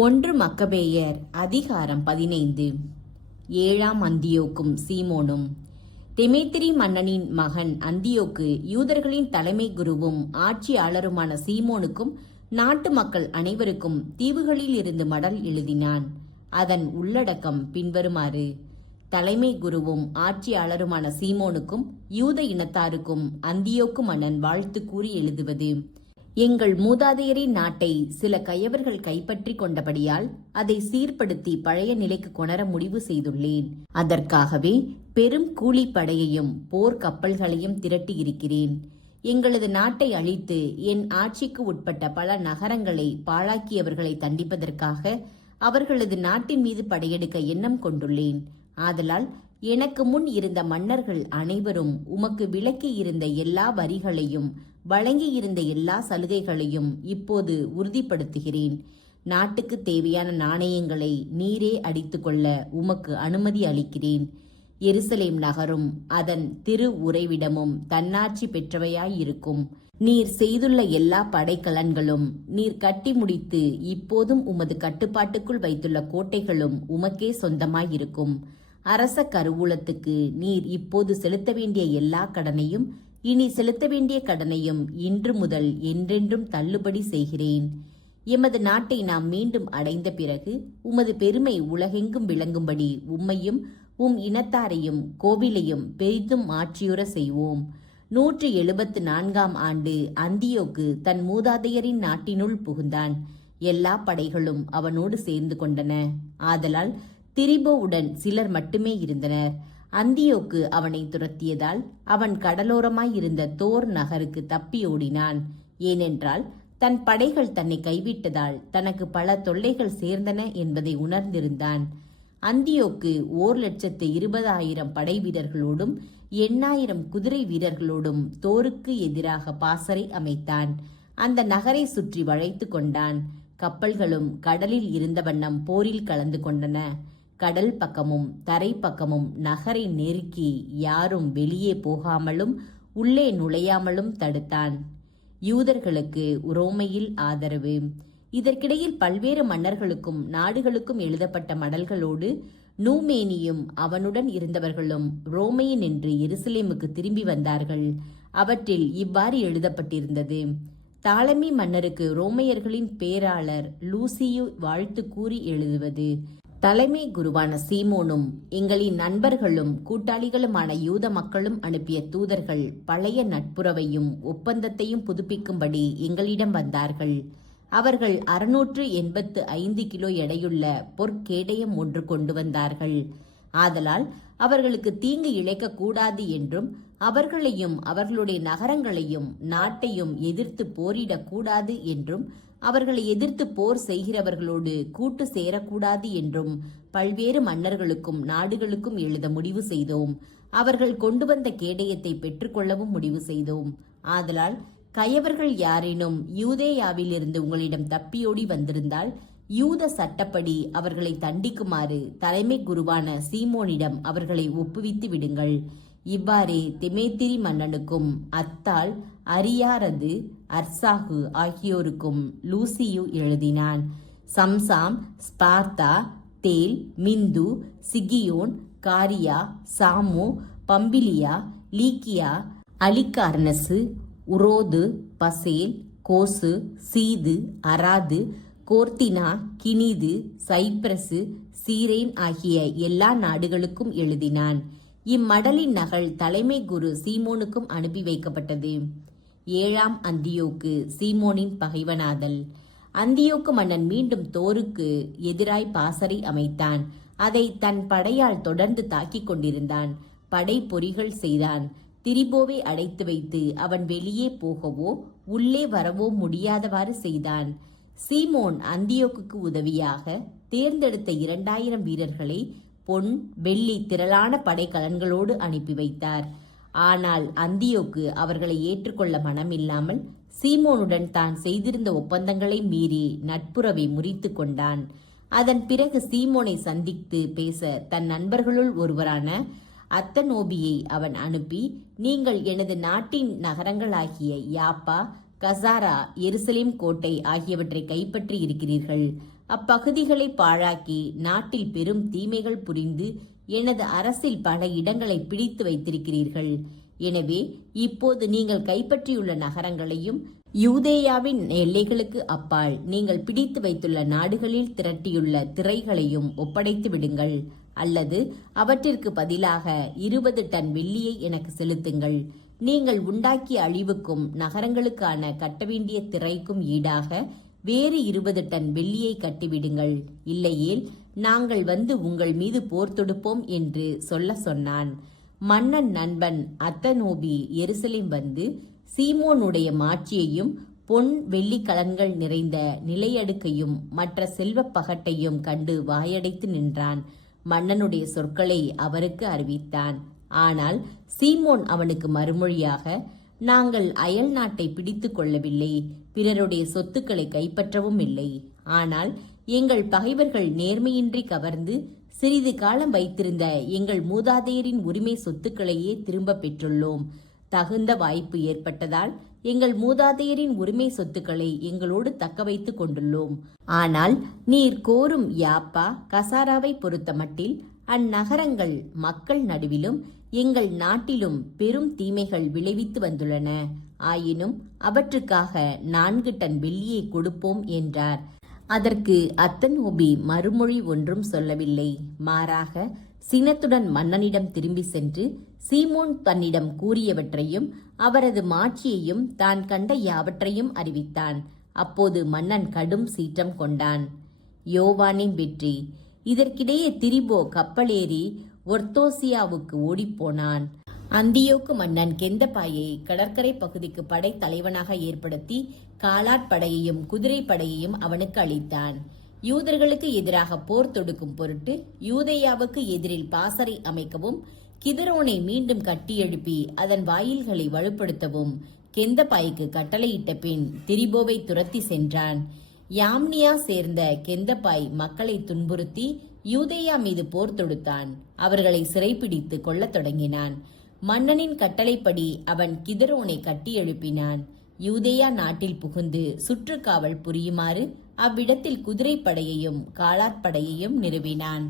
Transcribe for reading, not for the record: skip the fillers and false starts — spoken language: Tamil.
ஒன்று மக்கபேயர் அதிகாரம் 15. ஏழாம் அந்தியோக்கும் சீமோனும். தெமேத்திரி மன்னனின் மகன் அந்தியோக்கு யூதர்களின் தலைமை குருவும் ஆட்சியாளருமான சீமோனுக்கும் நாட்டு மக்கள் அனைவருக்கும் தீவுகளில் இருந்து மடல் எழுதினான். அதன் உள்ளடக்கம் பின்வருமாறு: தலைமை குருவும் ஆட்சியாளருமான சீமோனுக்கும் யூத இனத்தாருக்கும் அந்தியோக்கு மன்னன் வாழ்த்து கூறி எழுதுவது: எங்கள் மூதாதையரின் நாட்டை சில கயவர்கள் கைப்பற்றி கொண்டபடியால் அதை சீர்படுத்தி பழைய நிலைக்கு கொணர முடிவு செய்துள்ளேன். அதற்காகவே பெரும் கூலிப்படையையும் போர் கப்பல்களையும் திரட்டியிருக்கிறேன். எங்களது நாட்டை அழித்து என் ஆட்சிக்கு உட்பட்ட பல நகரங்களை பாழாக்கியவர்களை தண்டிப்பதற்காக அவர்களது நாட்டின் மீது படையெடுக்க எண்ணம் கொண்டுள்ளேன். ஆதலால் எனக்கு முன் இருந்த மன்னர்கள் அனைவரும் உமக்கு விலக்கி இருந்த எல்லா வரிகளையும் வழங்கி இருந்த எல்லா சலுகைகளையும் இப்போது உறுதிப்படுத்துகிறேன். நாட்டுக்கு தேவையான நாணயங்களை நீரே அடித்துக்கொள்ள உமக்கு அனுமதி அளிக்கிறேன். எருசலேம் நகரும் அதன் திரு உறைவிடமும் தன்னாட்சி பெற்றவையாயிருக்கும். நீர் செய்துள்ள எல்லா படைக்கலன்களும் நீர் கட்டி முடித்து இப்போதும் உமது கட்டுப்பாட்டுக்குள் வைத்துள்ள கோட்டைகளும் உமக்கே சொந்தமாயிருக்கும். அரச கருவூலத்துக்கு நீர் இப்போது செலுத்த வேண்டிய எல்லா கடனையும் இனி செலுத்த வேண்டிய கடனையும் இன்று முதல் என்றென்றும் தள்ளுபடி செய்கிறேன். எமது நாட்டை நாம் மீண்டும் அடைந்த பிறகு உமது பெருமை உலகெங்கும் விளங்கும்படி உம்மையும் உம் இனத்தாரையும் கோவிலையும் பெரிதும் மாற்றியுற செய்வோம். 174ஆம் ஆண்டு அந்தியோக்கு தன் மூதாதையரின் நாட்டினுள் புகுந்தான். எல்லா படைகளும் அவனோடு சேர்ந்து கொண்டன. ஆதலால் திரிபோவுடன் சிலர் மட்டுமே இருந்தனர். அந்தியோக்கு அவனை துரத்தியதால் அவன் கடலோரமாயிருந்த தோர் நகருக்கு தப்பி ஓடினான். ஏனென்றால் தன் படைகள் தன்னை கைவிட்டதால் தனக்கு பல தொல்லைகள் சேர்ந்தன என்பதை உணர்ந்திருந்தான். அந்தியோக்கு 1,20,000 படை வீரர்களோடும் 8,000 குதிரை வீரர்களோடும் தோருக்கு எதிராக பாசறை அமைத்தான். அந்த நகரை சுற்றி வளைத்து கொண்டான். கப்பல்களும் கடலில் இருந்த வண்ணம் போரில் கலந்து கொண்டன. கடல் பக்கமும் தரை பக்கமும் நகரை நெருக்கி யாரும் வெளியே போகாமலும் உள்ளே நுழையாமலும் தடுத்தான். யூதர்களுக்கு உரோமையில் ஆதரவு. இதற்கிடையில் பல்வேறு மன்னர்களுக்கும் நாடுகளுக்கும் எழுதப்பட்ட மடல்களோடு நூமேனியும் அவனுடன் இருந்தவர்களும் ரோமையின் என்று எருசலேமுக்கு திரும்பி வந்தார்கள். அவற்றில் இவ்வாறு எழுதப்பட்டிருந்தது: தாலமி மன்னருக்கு ரோமையர்களின் பேராளர் லூசியு வாழ்த்து கூறி எழுதுவது: தலைமை குருவான சீமோனும் எங்களின் நண்பர்களும் கூட்டாளிகளுமான யூத மக்களும் அனுப்பிய தூதர்கள் பழைய நட்புறவையும் ஒப்பந்தத்தையும் புதுப்பிக்கும்படி எங்களிடம் வந்தார்கள். அவர்கள் 685 கிலோ எடையுள்ள பொற்கேடயம் ஒன்று கொண்டு வந்தார்கள். ஆதலால் அவர்களுக்கு தீங்கு இழைக்க கூடாது என்றும் அவர்களையும் அவர்களுடைய நகரங்களையும் நாட்டையும் எதிர்த்து போரிடக்கூடாது என்றும் அவர்களை எதிர்த்து போர் செய்கிறவர்களோடு கூட்டு சேரக்கூடாது என்றும் பல்வேறு மன்னர்களுக்கும் நாடுகளுக்கும் எழுத முடிவு செய்தோம். அவர்கள் கொண்டு வந்த கேடயத்தை பெற்றுக்கொள்ளவும் முடிவு செய்தோம். ஆதலால் கயவர்கள் யாரேனும் யூதேயாவிலிருந்து உங்களிடம் தப்பியோடி வந்திருந்தால் யூத சட்டப்படி அவர்களை தண்டிக்குமாறு தலைமை குருவான சீமோனிடம் அவர்களை ஒப்புவித்து விடுங்கள். இவ்வாறே தெமேத்திரி மன்னனுக்கும் அத்தால், அரியாரது, அர்சாகு ஆகியோருக்கும் லூசியு எழுதினான். சம்சாம், ஸ்பார்த்தா, தேல், மிந்து, சிகியோன், காரியா, சாமு, பம்பிலியா, லீக்கியா, அலிகார்னசு, உரோது, பசேல், கோசு, சீது, அராது, கோர்த்தினா, கினிது, சைப்ரசு, சீரேன் ஆகிய எல்லா நாடுகளுக்கும் எழுதினான். இம்மடலின் நகல் தலைமை குரு சீமோனுக்கும் அனுப்பி வைக்கப்பட்டது. ஏழாம் அந்தியோக்கு சீமோனின் பகைவனாதல். அந்தியோக்கு மன்னன் மீண்டும் தோருக்கு எதிராய் பாசறை அமைத்தான். அதை தன் படையால் தொடர்ந்து தாக்கிக் கொண்டிருந்தான். படை பொறிகள் செய்தான். திரிபோவை அடைத்து வைத்து அவன் வெளியே போகவோ உள்ளே வரவோ முடியாதவாறு செய்தான். சீமோன் அந்தியோக்குக்கு உதவியாக தேர்ந்தெடுத்த 2000 வீரர்களை பொன் வெள்ளி திரளான படைக்கலன்களோடு அனுப்பி வைத்தார். ஆனால் அந்தியோக்கு அவர்களை ஏற்றுக்கொள்ள மனமில்லாமல் சீமோனுடன் தான் செய்திருந்த ஒப்பந்தங்களை மீறி நட்புறவை முறித்து கொண்டான். அதன் பிறகு சீமோனை சந்தித்து பேச தன் நண்பர்களுள் ஒருவரான அத்தனோபியை அவன் அனுப்பி, நீங்கள் எனது நாட்டின் நகரங்களாகிய யாப்பா, கசாரா, எருசலேம் கோட்டை ஆகியவற்றை கைப்பற்றி இருக்கிறீர்கள். அப்பகுதிகளை பாழாக்கி நாட்டில் பெரும் தீமைகள் புரிந்து எனது அரசில் பல இடங்களை பிடித்து வைத்திருக்கிறீர்கள். எனவே இப்போது நீங்கள் கைப்பற்றியுள்ள நகரங்களையும் யூதேயாவின் எல்லைகளுக்கு அப்பால் நீங்கள் பிடித்து வைத்துள்ள நாடுகளில் திரட்டியுள்ள திரைகளையும் ஒப்படைத்து விடுங்கள். அல்லது அவற்றிற்கு பதிலாக 20 டன் வெள்ளியை எனக்கு செலுத்துங்கள். நீங்கள் உண்டாக்கிய அழிவுக்கும் நகரங்களுக்கான கட்ட வேண்டிய திரைக்கும் ஈடாக வேறு 20 டன் வெள்ளியை கட்டிவிடுங்கள். இல்லையேல் நாங்கள் வந்து உங்கள் மீது போர் தொடுப்போம் என்று சொன்னான். மன்னன் நண்பன் அத்தனோபி எருசலேம் வந்து சீமோனுடைய மாட்சியையும் பொன் வெள்ளி கலன்கள் நிறைந்த நிலையடுக்கையும் மற்ற செல்வப் பகட்டையும் கண்டு வாயடைத்து நின்றான். மன்னனுடைய சொற்களை அவருக்கு அறிவித்தான். ஆனால் சீமோன் அவனுக்கு மறுமொழியாக, நாங்கள் அயல் நாட்டை பிடித்து கொள்ளவில்லை, பிறருடைய சொத்துக்களை கைப்பற்றவும் இல்லை. ஆனால் எங்கள் பகைவர்கள் நேர்மையின்றி கவர்ந்து சிறிது காலம் வைத்திருந்த எங்கள் மூதாதையரின் உரிமை சொத்துக்களையே திரும்ப பெற்றுள்ளோம். தகுந்த வாய்ப்பு ஏற்பட்டதால் எங்கள் மூதாதையரின் உரிமை சொத்துக்களை எங்களோடு தக்க வைத்துக் கொண்டுள்ளோம். ஆனால் நீர் கோரும் யாப்பா கசாராவை பொறுத்த மட்டில் அந்நகரங்கள் மக்கள் நடுவிலும் எங்கள் நாட்டிலும் பெரும் தீமைகள் விளைவித்து வந்துள்ளன. ஆயினும் அவற்றுக்காக 4 டன் வெள்ளியை கொடுப்போம் என்றார். அதற்கு அத்தனோபி மறுமொழி ஒன்றும் சொல்லவில்லை. மாறாக சினத்துடன் மன்னனிடம் திரும்பி சென்று சீமோன் தன்னிடம் கூறியவற்றையும் அவரது மாட்சியையும் தான் கண்ட யாவற்றையும் அறிவித்தான். அப்போது மன்னன் கடும் சீற்றம் கொண்டான். யோவானின் வெற்றி. இதற்கிடையே திரிபோ கப்பலேறி ஒர்த்தோசியாவுக்கு ஓடிப்போனான். அந்தியோக்கு மன்னன் கெந்தபாயை கடற்கரை பகுதிக்கு படை தலைவனாக ஏற்படுத்தி காலாட்படையையும் குதிரை படையையும் அவனுக்கு அளித்தான். யூதர்களுக்கு எதிராக போர் தொடுக்கும் பொருட்டு யூதேயாவுக்கு எதிரில் பாசறை அமைக்கவும் கிதரோனை மீண்டும் கட்டியெழுப்பி அதன் வாயில்களை வலுப்படுத்தவும் கெந்தபாய்க்கு கட்டளையிட்ட பின் திரிபோவை துரத்தி சென்றான். யாம்னியா சேர்ந்த கெந்தபாய் மக்களை துன்புறுத்தி யூதேயா மீது போர் தொடுத்தான். அவர்களை சிறைப்பிடித்து கொள்ளத் தொடங்கினான். மன்னனின் கட்டளைப்படி அவன் கிதரோனை கட்டி எழுப்பினான். யூதேயா நாட்டில் புகுந்து சுற்றுக்காவல் புரியுமாறு அவ்விடத்தில் குதிரைப்படையையும் காலாட்படையையும் நிறுவினான்.